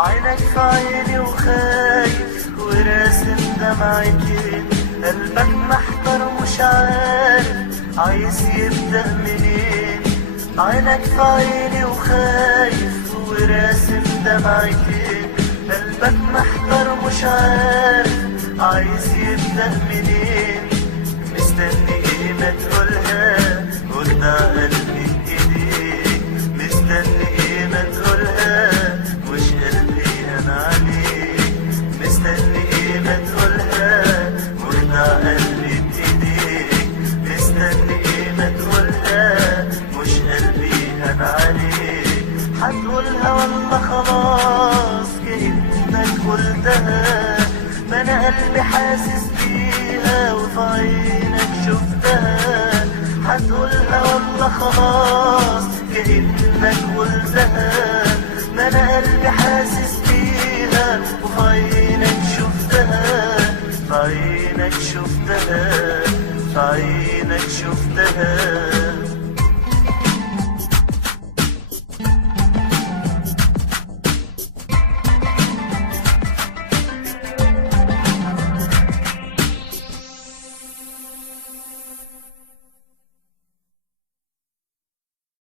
عينك في عيني وخايف وراسم دمعتين، قلبك محتار مش عارف عايز يبدأ منين. عينك في عيني وخايف وراسم دمعتين، قلبك محتار مش عارف عايز يبدأ منين. مستني ايه ما تقولها وارضع قلبي بايديك، مستني ايه ما تقولها مش قلبي انا عليك. مستني ايه ما تقولها وارضع قلبي بايديك، مستني ايه ما تقولها مش قلبي انا عليك. هتقولها ولا خلاص كأنك قلتها؟ ما انا قلبي حاسس بيها وفي عينك شفتها. هتقولها ولا خلاص كأنك قلتها؟ ما انا قلبي حاسس بيها وفي عينك شفتها. في عينك شفتها، في عينك شفتها.